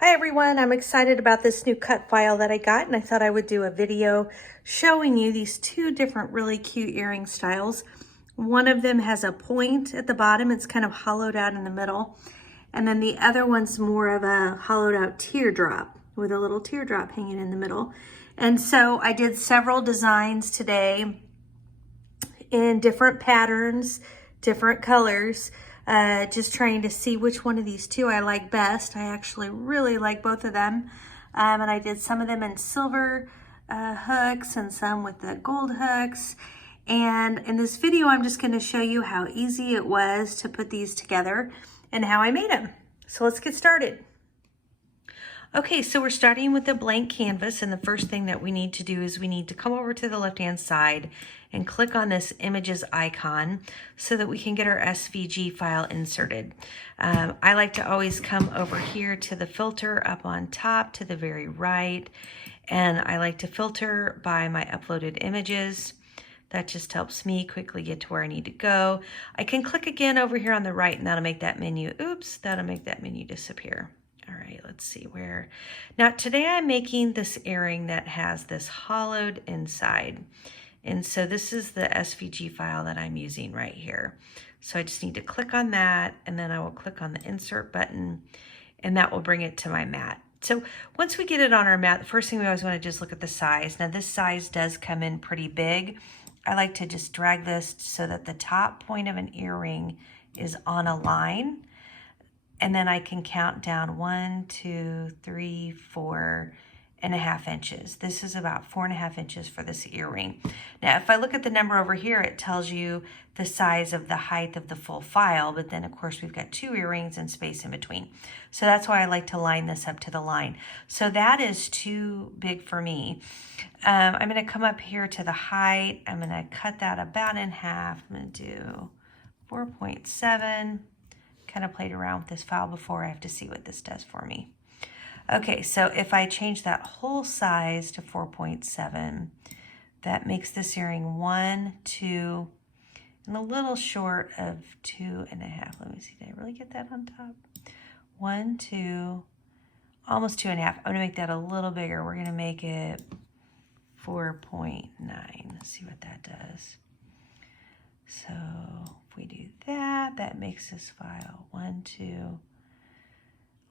Hi everyone, I'm excited about this new cut file that I got, and I thought I would do a video showing you these two different really cute earring styles. One of them has a point at the bottom, it's kind of hollowed out in the middle, and then the other one's more of a hollowed out teardrop with a little teardrop hanging in the middle. And so I did several designs today in different patterns, different colors, just trying to see which one of these two I like best. I actually really like both of them. And I did some of them in silver hooks and some with the gold hooks. And in this video, I'm just going to show you how easy it was to put these together and how I made them. So let's get started. Okay, so we're starting with a blank canvas, and the first thing that we need to do is we need to come over to the left-hand side and click on this images icon so that we can get our SVG file inserted. I like to always come over here to the filter up on top to the very right, and I like to filter by my uploaded images. That just helps me quickly get to where I need to go. I can click again over here on the right, and that'll make that menu, that'll make that menu disappear. All right, let's see where. Now today I'm making this earring that has this hollowed inside. And so this is the SVG file that I'm using right here. So I just need to click on that, and then I will click on the insert button, and that will bring it to my mat. So once we get it on our mat, the first thing we always want to just look at the size. Now this size does come in pretty big. I like to just drag this so that the top point of an earring is on a line. And then I can count down 1, 2, 3, 4.5 inches. This is about 4.5 inches for this earring. Now, if I look at the number over here, it tells you the size of the height of the full file, but then of course we've got 2 earrings and space in between. So that's why I like to line this up to the line. So that is too big for me. I'm gonna come up here to the height. I'm gonna cut that about in half. I'm gonna do 4.7. Kind of played around with this file before. I have to see what this does for me. Okay, so if I change that whole size to 4.7, that makes this earring 1, 2, and a little short of 2.5. Let me see, did I really get that on top? 1, 2, almost 2.5. I'm gonna make that a little bigger. We're gonna make it 4.9. Let's see what that does. So if we do that, that makes this file 1, 2, a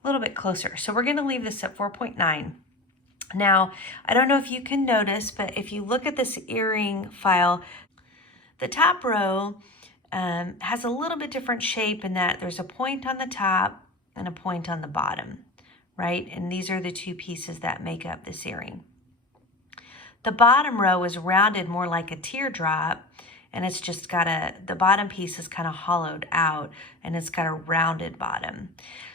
little bit closer. So we're going to leave this at 4.9. Now, I don't know if you can notice, but if you look at this earring file, the top row has a little bit different shape in that there's a point on the top and a point on the bottom, right? And these are the two pieces that make up this earring. The bottom row is rounded more like a teardrop, and it's just got the bottom piece is kind of hollowed out, and it's got a rounded bottom.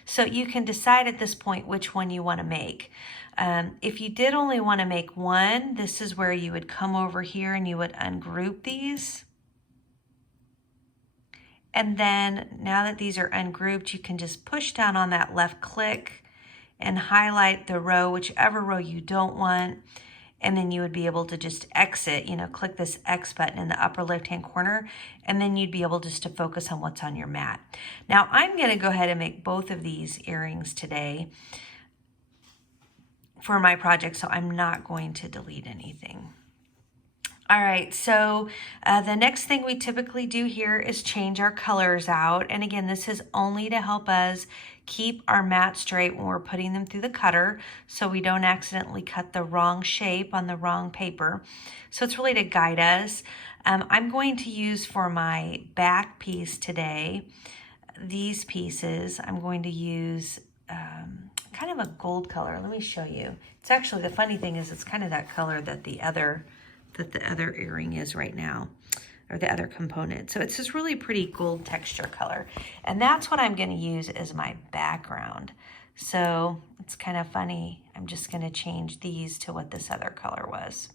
So you can decide at this point which one you want to make. If you did only want to make one, this is where you would come over here and you would ungroup these. And then now that these are ungrouped, you can just push down on that left click and highlight the row, whichever row you don't want. And then you would be able to just exit, click this X button in the upper left-hand corner, and then you'd be able just to focus on what's on your mat. Now, I'm gonna go ahead and make both of these earrings today for my project, so I'm not going to delete anything. All right, so the next thing we typically do here is change our colors out. And again, this is only to help us keep our mat straight when we're putting them through the cutter so we don't accidentally cut the wrong shape on the wrong paper. So it's really to guide us. I'm going to use for my back piece today, these pieces, I'm going to use kind of a gold color. Let me show you. It's actually, the funny thing is it's kind of that color that the other earring is right now, or the other component. So it's this really pretty gold texture color. And that's what I'm gonna use as my background. So it's kind of funny. I'm just gonna change these to what this other color was.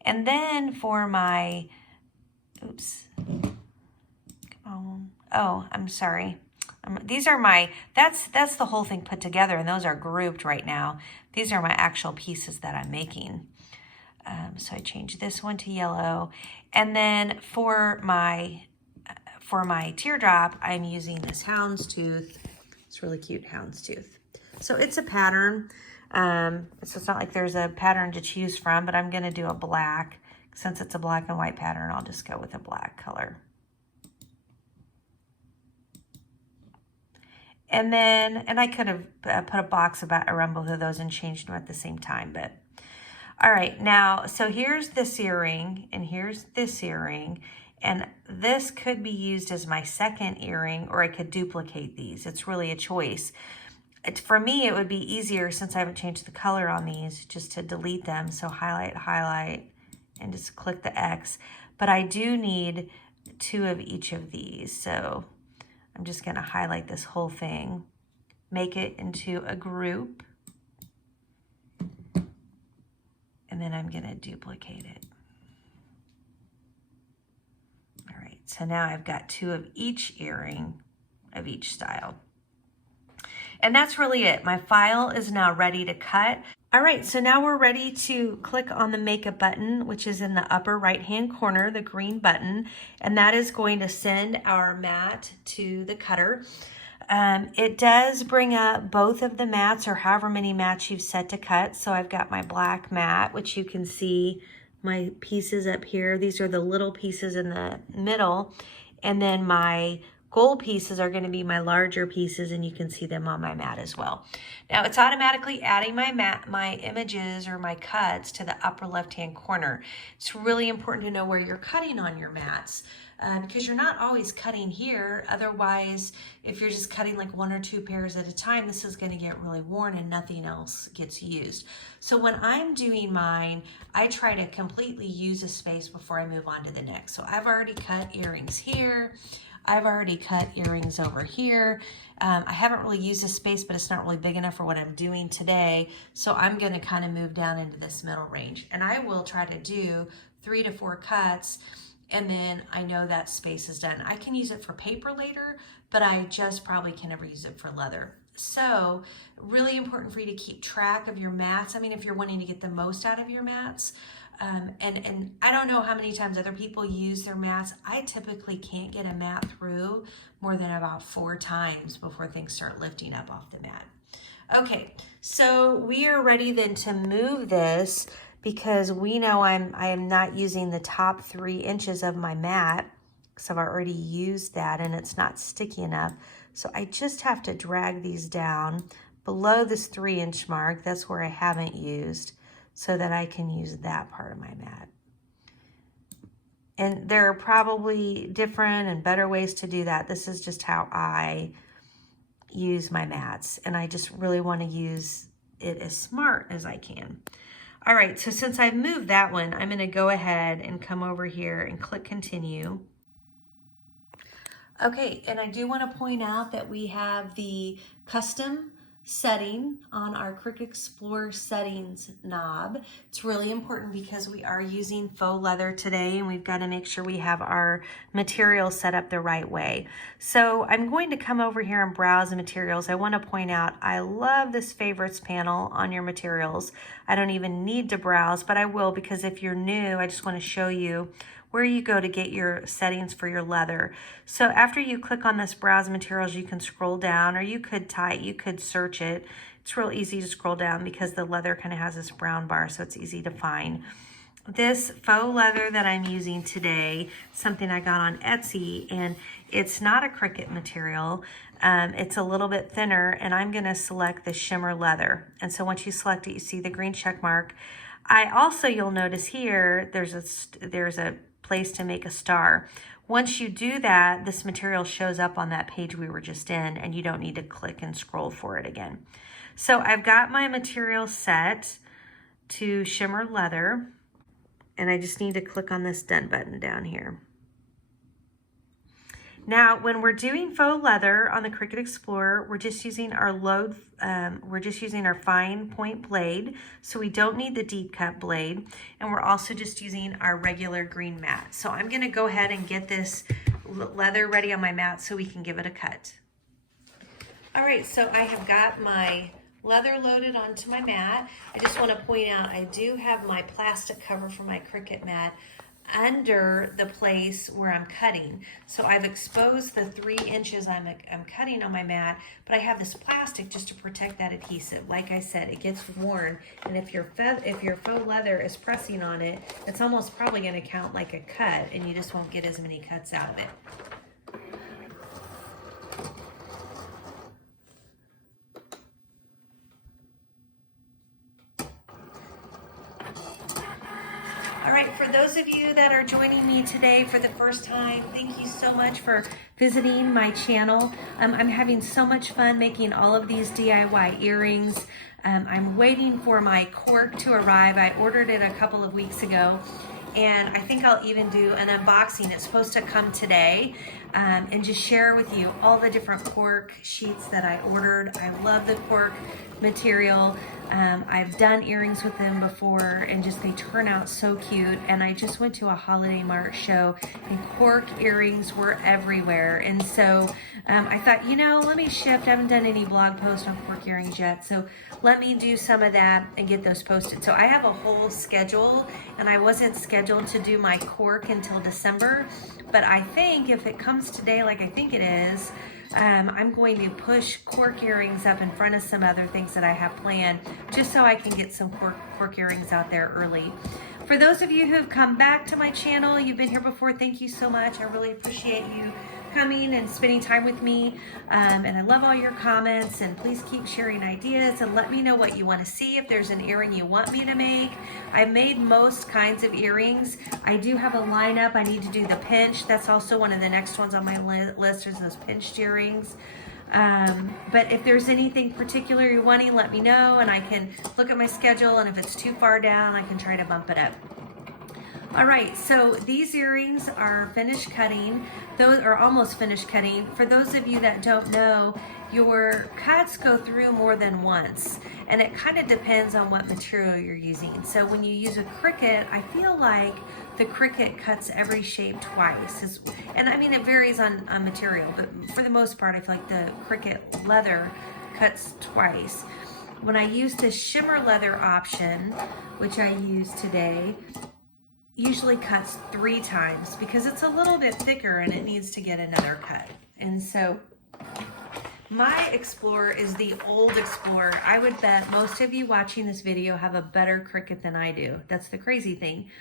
And then for my, come on. Oh, I'm sorry. These are my, that's the whole thing put together, and those are grouped right now. These are my actual pieces that I'm making. So I changed this one to yellow. And then for my teardrop, I'm using this houndstooth. It's really cute houndstooth. So it's a pattern. So it's not like there's a pattern to choose from, but I'm gonna do a black. Since it's a black and white pattern, I'll just go with a black color. And then, and I could have put a box around both of those and changed them at the same time, but all right, now, so here's this earring and here's this earring, and this could be used as my second earring, or I could duplicate these. It's really a choice. For me, it would be easier, since I haven't changed the color on these, just to delete them. So highlight, highlight, and just click the X. But I do need 2 of each of these. So I'm just gonna highlight this whole thing, make it into a group, and then I'm gonna duplicate it. All right, so now I've got 2 of each earring of each style. And that's really it. My file is now ready to cut. All right, so now we're ready to click on the makeup button, which is in the upper right-hand corner, the green button, and that is going to send our mat to the cutter. It does bring up both of the mats, or however many mats you've set to cut. So I've got my black mat, which you can see my pieces up here. These are the little pieces in the middle. And then my gold pieces are going to be my larger pieces, and you can see them on my mat as well. Now it's automatically adding my images or my cuts to the upper left-hand corner. It's really important to know where you're cutting on your mats, because you're not always cutting here. Otherwise, if you're just cutting like 1 or 2 pairs at a time, this is going to get really worn and nothing else gets used. So when I'm doing mine, I try to completely use a space before I move on to the next. So I've already cut earrings here. I've already cut earrings over here. I haven't really used this space, but it's not really big enough for what I'm doing today. So I'm gonna kind of move down into this middle range. And I will try to do 3 to 4 cuts, and then I know that space is done. I can use it for paper later, but I just probably can never use it for leather. So really important for you to keep track of your mats. I mean, if you're wanting to get the most out of your mats, and I don't know how many times other people use their mats. I typically can't get a mat through more than about 4 times before things start lifting up off the mat. Okay, so we are ready then to move this, because we know I am not using the top 3 inches of my mat, because I've already used that and it's not sticky enough. So I just have to drag these down below this 3-inch mark. That's where I haven't used, so that I can use that part of my mat. And there are probably different and better ways to do that. This is just how I use my mats, and I just really want to use it as smart as I can. All right, so since I've moved that one, I'm gonna go ahead and come over here and click continue. Okay, and I do want to point out that we have the custom setting on our Cricut Explore settings knob. It's really important because we are using faux leather today, and we've got to make sure we have our material set up the right way. So I'm going to come over here and browse the materials. I want to point out, I love this favorites panel on your materials. I don't even need to browse, but I will, because if you're new, I just want to show you where you go to get your settings for your leather. So after you click on this browse materials, you can scroll down, or you could search it. It's real easy to scroll down because the leather kind of has this brown bar, so it's easy to find. This faux leather that I'm using today, something I got on Etsy, and it's not a Cricut material. It's a little bit thinner, and I'm gonna select the shimmer leather. And so once you select it, you see the green check mark. I also, you'll notice here, there's a place to make a star. Once you do that, this material shows up on that page we were just in, and you don't need to click and scroll for it again. So I've got my material set to shimmer leather, and I just need to click on this done button down here. Now, when we're doing faux leather on the Cricut Explorer, we're just using our fine point blade, so we don't need the deep cut blade, and we're also just using our regular green mat. So I'm gonna go ahead and get this leather ready on my mat so we can give it a cut. All right, so I have got my leather loaded onto my mat. I just want to point out, I do have my plastic cover for my Cricut mat under the place where I'm cutting. So I've exposed the 3 inches I'm cutting on my mat, but I have this plastic just to protect that adhesive. Like I said, it gets worn, and if your faux leather is pressing on it, it's almost probably going to count like a cut, and you just won't get as many cuts out of it. All right, for those of you that are joining me today for the first time, thank you so much for visiting my channel. I'm having so much fun making all of these DIY earrings. I'm waiting for my cork to arrive. I ordered it a couple of weeks ago, and I think I'll even do an unboxing. It's supposed to come today, and just share with you all the different cork sheets that I ordered. I love the cork material. I've done earrings with them before, and just they turn out so cute. And I just went to a holiday mart show, and cork earrings were everywhere. And so I thought, you know, let me shift. I haven't done any blog posts on cork earrings yet, so let me do some of that and get those posted. So I have a whole schedule, and I wasn't scheduled to do my cork until December, but I think if it comes today like I think it is, I'm going to push cork earrings up in front of some other things that I have planned, just so I can get some cork earrings out there early. For those of you who have come back to my channel, you've been here before, thank you so much. I really appreciate you coming and spending time with me, and I love all your comments, and please keep sharing ideas and let me know what you want to see. If there's an earring you want me to make, I made most kinds of earrings. I do have a lineup. I need to do the pinch. That's also one of the next ones on my list, is those pinched earrings. But if there's anything particular you're wanting, let me know, and I can look at my schedule, and if it's too far down, I can try to bump it up. All right, so these earrings are finished cutting. Those are almost finished cutting. For those of you that don't know, your cuts go through more than once, and it kind of depends on what material you're using. So when you use a Cricut, I feel like the Cricut cuts every shape twice. And I mean, it varies on material, but for the most part, I feel like the Cricut leather cuts twice. When I use the shimmer leather option, which I use today, usually cuts 3 times because it's a little bit thicker and it needs to get another cut. And so my Explorer is the old Explorer. I would bet most of you watching this video have a better Cricut than I do. That's the crazy thing.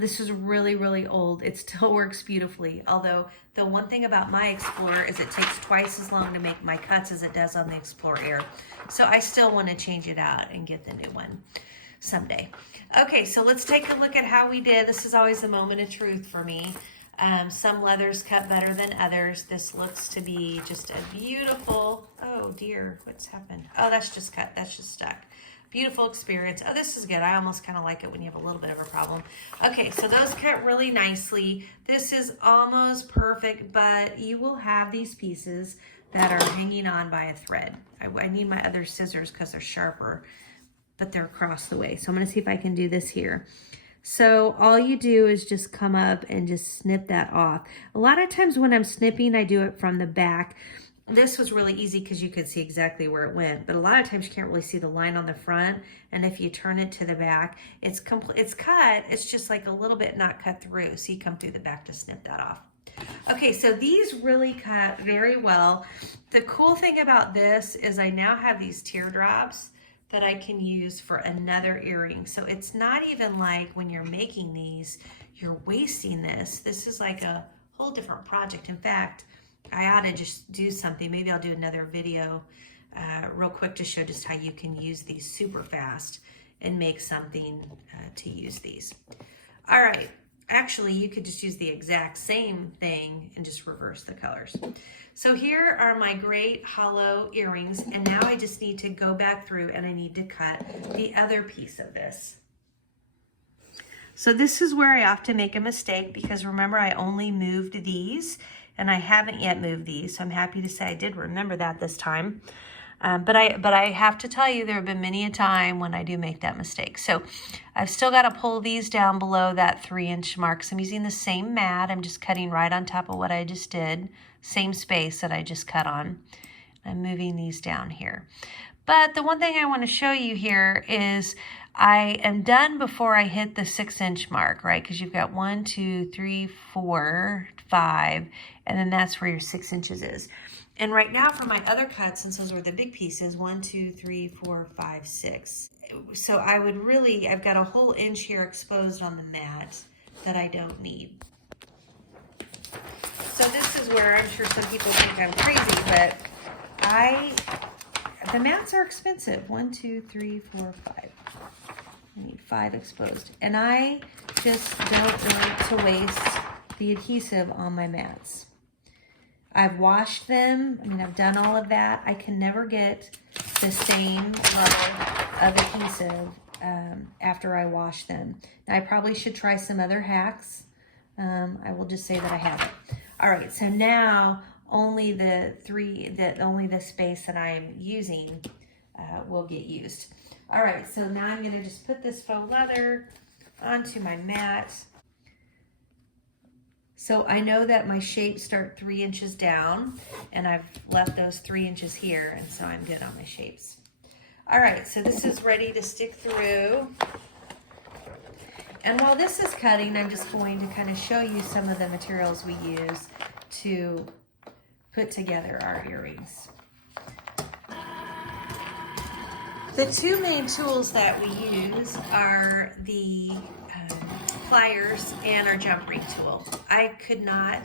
This is really, really old. It still works beautifully. Although the one thing about my Explorer is it takes twice as long to make my cuts as it does on the Explorer Air. So I still want to change it out and get the new one someday. Okay, so let's take a look at how we did. This is always the moment of truth for me. Some leathers cut better than others. This looks to be just a beautiful, oh dear, what's happened? Oh, that's just cut, that's just stuck. Beautiful experience. Oh, this is good. I almost kind of like it when you have a little bit of a problem. Okay, so those cut really nicely. This is almost perfect, but you will have these pieces that are hanging on by a thread. I need my other scissors because they're sharper, but they're across the way. So I'm gonna see if I can do this here. So all you do is just come up and just snip that off. A lot of times when I'm snipping, I do it from the back. This was really easy because you could see exactly where it went, but a lot of times you can't really see the line on the front, and if you turn it to the back, it's cut, it's just like a little bit not cut through, so you come through the back to snip that off. Okay, so these really cut very well. The cool thing about this is I now have these teardrops that I can use for another earring. So it's not even like when you're making these, you're wasting this. This is like a whole different project. In fact, I ought to just do something. Maybe I'll do another video real quick to show just how you can use these super fast and make something to use these. All right, actually you could just use the exact same thing and just reverse the colors. So here are my great hollow earrings, and now I just need to go back through and I need to cut the other piece of this. So this is where I often make a mistake, because remember I only moved these and I haven't yet moved these. So I'm happy to say I did remember that this time. But I have to tell you, there have been many a time when I do make that mistake. So I've still got to pull these down below that 3-inch mark. So I'm using the same mat. I'm just cutting right on top of what I just did. Same space that I just cut on. I'm moving these down here. But the one thing I want to show you here is I am done before I hit the 6-inch mark, right? Because you've got 1, 2, 3, 4, 5, and then that's where your 6 inches is. And right now for my other cuts, since those were the big pieces, 1, 2, 3, 4, 5, 6. So I would really, I've got a whole inch here exposed on the mat that I don't need. So this is where I'm sure some people think I'm crazy, but the mats are expensive. 1, 2, 3, 4, 5. I need 5 exposed. And I just don't like to waste the adhesive on my mats. I've washed them. I mean, I've done all of that. I can never get the same level of adhesive after I wash them. Now, I probably should try some other hacks. I will just say that I haven't. All right, so now only the space that I'm using will get used. All right, so now I'm gonna just put this faux leather onto my mat. So I know that my shapes start 3 inches down, and I've left those 3 inches here, and so I'm good on my shapes. All right, so this is ready to stick through. And while this is cutting, I'm just going to kind of show you some of the materials we use to put together our earrings. The two main tools that we use are the pliers and our jump ring tool. I could not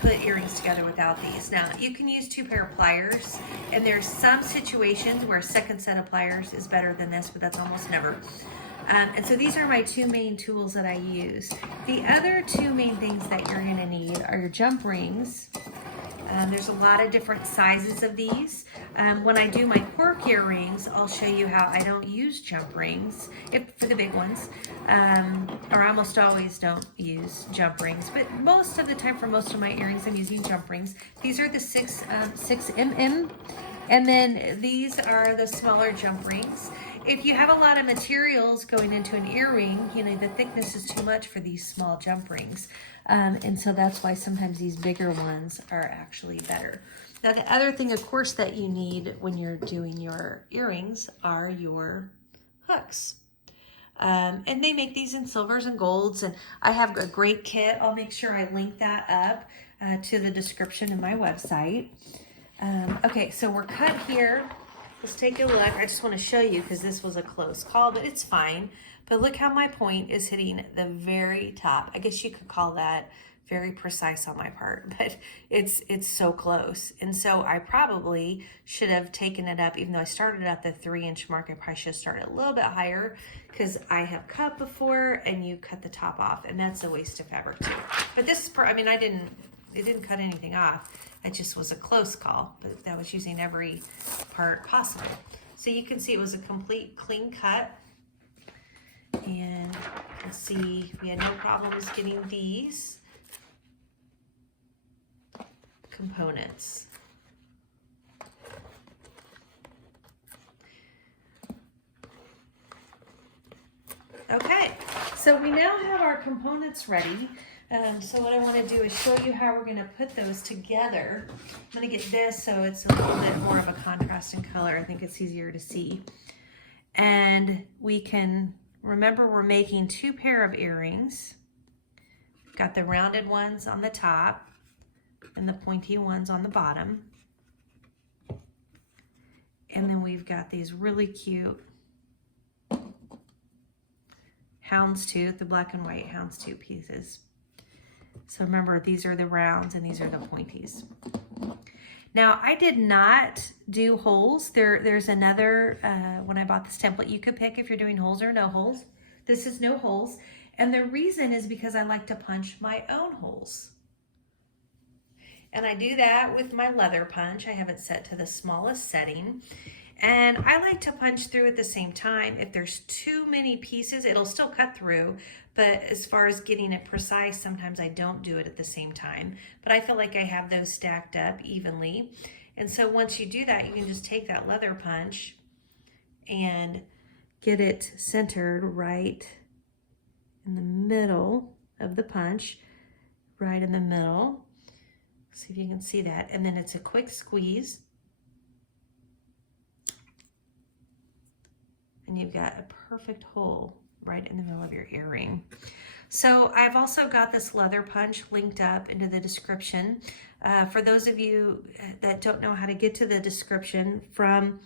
put earrings together without these. Now, you can use 2 pair of pliers, and there's some situations where a second set of pliers is better than this, but that's almost never. And so these are my 2 main tools that I use. The other 2 main things that you're gonna need are your jump rings. There's a lot of different sizes of these. When I do my cork earrings, I'll show you how I don't use jump rings for the big ones, or I almost always don't use jump rings, but most of the time for most of my earrings I'm using jump rings. These are the 6 mm, and then these are the smaller jump rings. If you have a lot of materials going into an earring, you know, the thickness is too much for these small jump rings. And so that's why sometimes these bigger ones are actually better. Now, the other thing, of course, that you need when you're doing your earrings are your hooks. And they make these in silvers and golds, and I have a great kit. I'll make sure I link that up to the description in my website. Okay, so we're cut here. Let's take a look. I just want to show you because this was a close call, but it's fine. But look how my point is hitting the very top. I guess you could call that very precise on my part, but it's so close. And so I probably should have taken it up, even though I started at the 3-inch mark, I probably should have started a little bit higher because I have cut before and you cut the top off, and that's a waste of fabric too. But this is, I mean, it didn't cut anything off. It just was a close call, but that was using every part possible. So you can see it was a complete clean cut. And you can see we had no problems getting these components. Okay, so we now have our components ready. So what I want to do is show you how we're going to put those together. I'm going to get this so it's a little bit more of a contrast in color. I think it's easier to see. And we can, remember we're making 2 pair of earrings. Got the rounded ones on the top and the pointy ones on the bottom. And then we've got these really cute houndstooth, the black and white houndstooth pieces. So remember, these are the rounds and these are the pointies. Now, I did not do holes. There's another, when I bought this template, you could pick if you're doing holes or no holes. This is no holes. And the reason is because I like to punch my own holes. And I do that with my leather punch. I have it set to the smallest setting. And I like to punch through at the same time. If there's too many pieces, it'll still cut through. But as far as getting it precise, sometimes I don't do it at the same time. But I feel like I have those stacked up evenly. And so once you do that, you can just take that leather punch and get it centered right in the middle of the punch, right in the middle. See if you can see that. And then it's a quick squeeze. and you've got a perfect hole right in the middle of your earring. So I've also got this leather punch linked up into the description. For those of you that don't know how to get to the description, from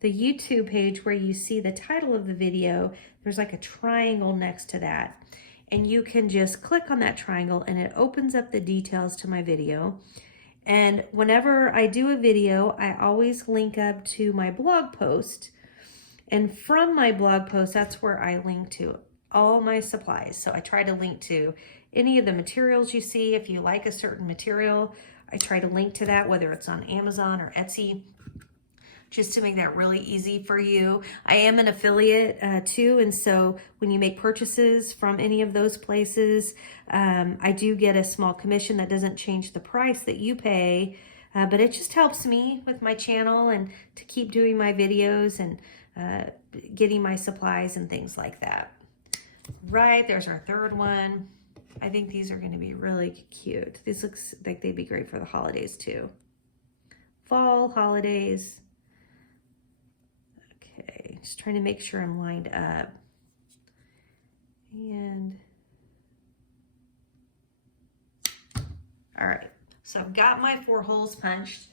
the YouTube page where you see the title of the video, there's like a triangle next to that. And you can just click on that triangle and it opens up the details to my video. And whenever I do a video, I always link up to my blog post. And from my blog post, that's where I link to all my supplies. So I try to link to any of the materials you see. If you like a certain material, I try to link to that, whether it's on Amazon or Etsy, just to make that really easy for you. I am an affiliate too, and so when you make purchases from any of those places, I do get a small commission that doesn't change the price that you pay, but it just helps me with my channel and to keep doing my videos and getting my supplies and things like that. Right, there's our third one. I think these are going to be really cute. This looks like they'd be great for the holidays too. Fall, holidays. Okay, just trying to make sure I'm lined up. And all right, so I've got my 4 holes punched.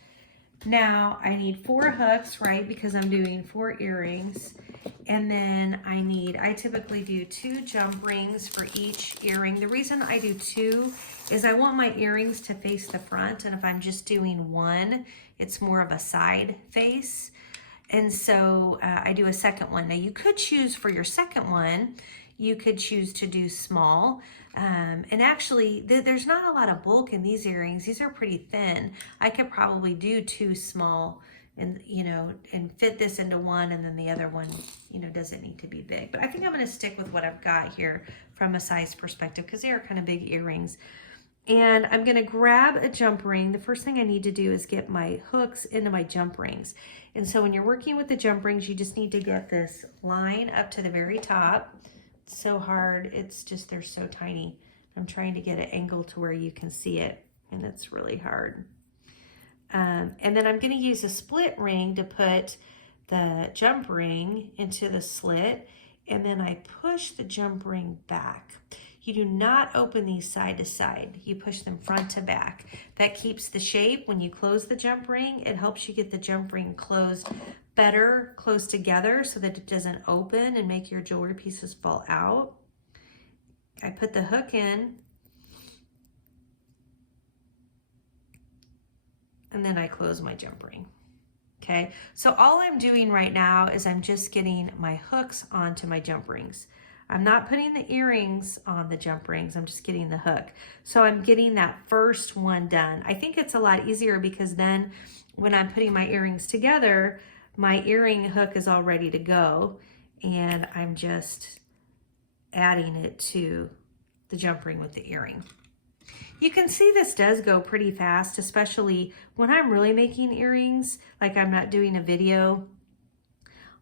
Now I need 4 hooks, right? Because I'm doing 4 earrings. And then I typically do 2 jump rings for each earring. The reason I do 2 is I want my earrings to face the front. And if I'm just doing 1, it's more of a side face. And so I do a second one. Now you could choose for your second one, you could choose to do small. And actually there's not a lot of bulk in these earrings. These are pretty thin. I could probably do 2 small and, and fit this into one, and then the other one, doesn't need to be big. But I think I'm going to stick with what I've got here from a size perspective because they are kind of big earrings. And I'm going to grab a jump ring. The first thing I need to do is get my hooks into my jump rings. And so when you're working with the jump rings, you just need to get this line up to the very top. It's so hard. It's just, they're so tiny. I'm trying to get an angle to where you can see it, and it's really hard. And then I'm going to use a split ring to put the jump ring into the slit, and then I push the jump ring back. You do not open these side to side. You push them front to back. That keeps the shape. When you close the jump ring, it helps you get the jump ring closed better, close together, so that it doesn't open and make your jewelry pieces fall out. I put the hook in, and then I close my jump ring. Okay, so all I'm doing right now is I'm just getting my hooks onto my jump rings. I'm not putting the earrings on the jump rings, I'm just getting the hook. So I'm getting that first one done. I think it's a lot easier because then when I'm putting my earrings together, my earring hook is all ready to go, and I'm just adding it to the jump ring with the earring. You can see this does go pretty fast, especially when I'm really making earrings, like I'm not doing a video.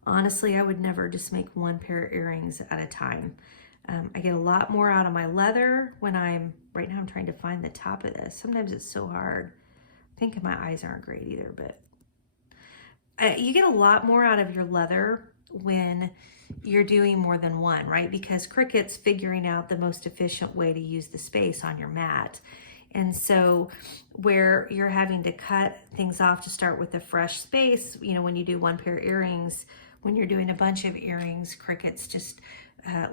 Honestly, I would never just make 1 pair of earrings at a time. I get a lot more out of my leather when right now I'm trying to find the top of this. Sometimes it's so hard. I think my eyes aren't great either, but you get a lot more out of your leather when you're doing more than 1, right? Because Cricut's figuring out the most efficient way to use the space on your mat. And so where you're having to cut things off to start with a fresh space, when you do 1 pair of earrings, when you're doing a bunch of earrings, Cricut's just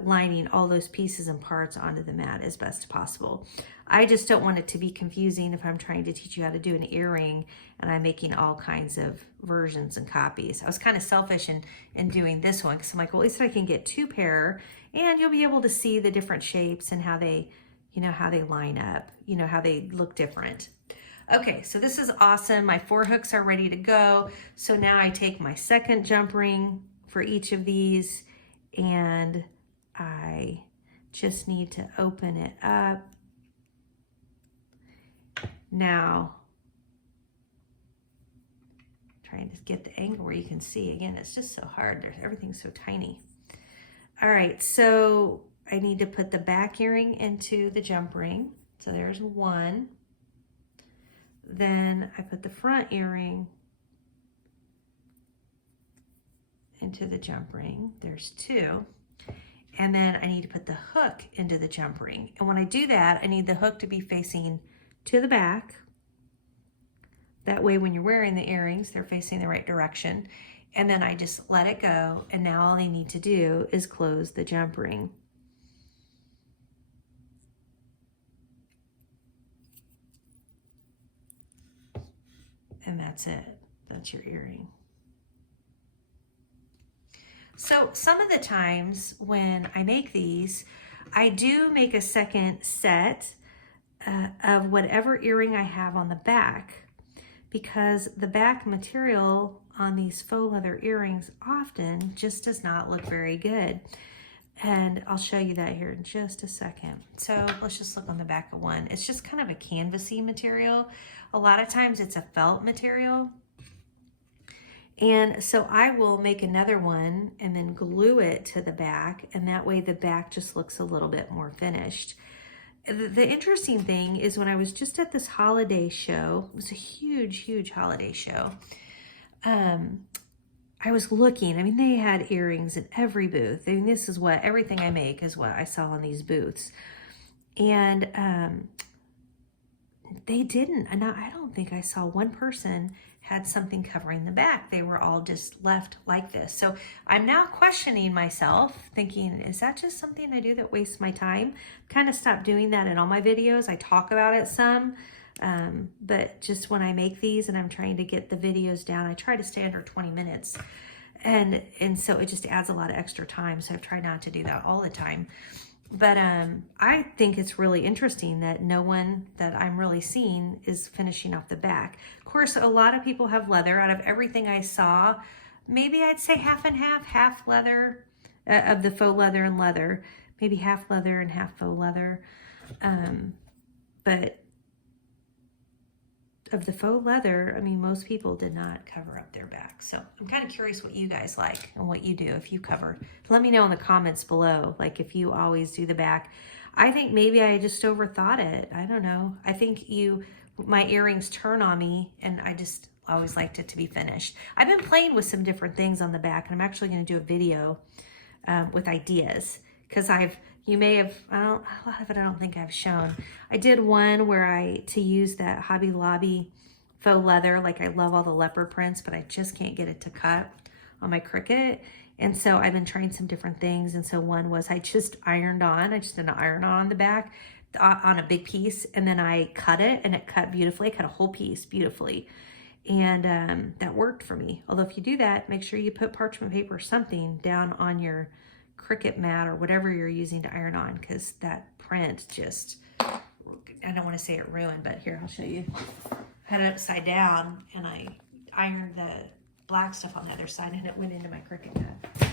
lining all those pieces and parts onto the mat as best possible. I just don't want it to be confusing if I'm trying to teach you how to do an earring and I'm making all kinds of versions and copies. I was kind of selfish in doing this one because I'm like, well, at least I can get 2 pair, and you'll be able to see the different shapes and how they, how they line up, how they look different. Okay, so this is awesome. My 4 hooks are ready to go. So now I take my second jump ring for each of these, and I just need to open it up. Now, trying to get the angle where you can see. Again, it's just so hard. Everything's so tiny. All right, so I need to put the back earring into the jump ring. So there's 1. Then I put the front earring into the jump ring. There's 2. And then I need to put the hook into the jump ring. And when I do that, I need the hook to be facing to the back. That way when you're wearing the earrings, they're facing the right direction. And then I just let it go. And now all I need to do is close the jump ring. And that's it. That's your earring. So some of the times when I make these, I do make a second set of whatever earring I have on the back, because the back material on these faux leather earrings often just does not look very good. And I'll show you that here in just a second. So let's just look on the back of one. It's just kind of a canvasy material. A lot of times it's a felt material. And so I will make another one and then glue it to the back, and that way the back just looks a little bit more finished. The interesting thing is when I was just at this holiday show, it was a huge, huge holiday show. I was looking, I mean, they had earrings in every booth. I mean, this is what, everything I make is what I saw in these booths. And they didn't, and I don't think I saw one person had something covering the back. They were all just left like this. So I'm now questioning myself, thinking, is that just something I do that wastes my time? Kind of stopped doing that in all my videos. I talk about it some, but just when I make these and I'm trying to get the videos down, I try to stay under 20 minutes. And so it just adds a lot of extra time. So I've tried not to do that all the time. But I think it's really interesting that no one that I'm really seeing is finishing off the back. Of course, a lot of people have leather. Out of everything I saw, maybe I'd say half and half leather of the faux leather and leather, maybe half leather and half faux leather. But of the faux leather, I mean, most people did not cover up their back. So I'm kind of curious what you guys like and what you do if you cover. Let me know in the comments below, like if you always do the back. I think maybe I just overthought it. I don't know. I think my earrings turn on me, and I just always liked it to be finished. I've been playing with some different things on the back, and I'm actually going to do a video with ideas, because you may have, a lot of it I don't think I've shown. I did one where to use that Hobby Lobby faux leather, like I love all the leopard prints, but I just can't get it to cut on my Cricut. And so I've been trying some different things. And so one was I just did an iron-on the back on a big piece, and then I cut it, and it cut beautifully. I cut a whole piece beautifully. And that worked for me. Although if you do that, make sure you put parchment paper or something down on your Cricut mat or whatever you're using to iron on, because that print just, I don't want to say it ruined, but here, I'll show you. I had it upside down, and I ironed the black stuff on the other side, and it went into my Cricut mat.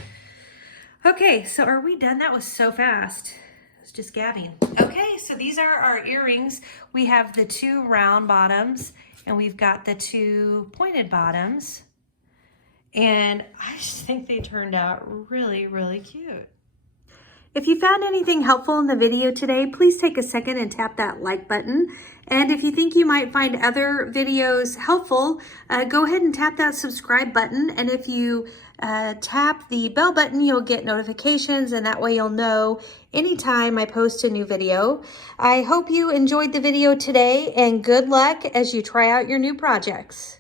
Okay, so are we done? That was so fast. It's just gabbing. Okay, so these are our earrings. We have the 2 round bottoms, and we've got the 2 pointed bottoms. And I just think they turned out really, really cute. If you found anything helpful in the video today, please take a second and tap that like button. And if you think you might find other videos helpful, go ahead and tap that subscribe button. And if you tap the bell button, you'll get notifications, and that way you'll know anytime I post a new video. I hope you enjoyed the video today, and good luck as you try out your new projects.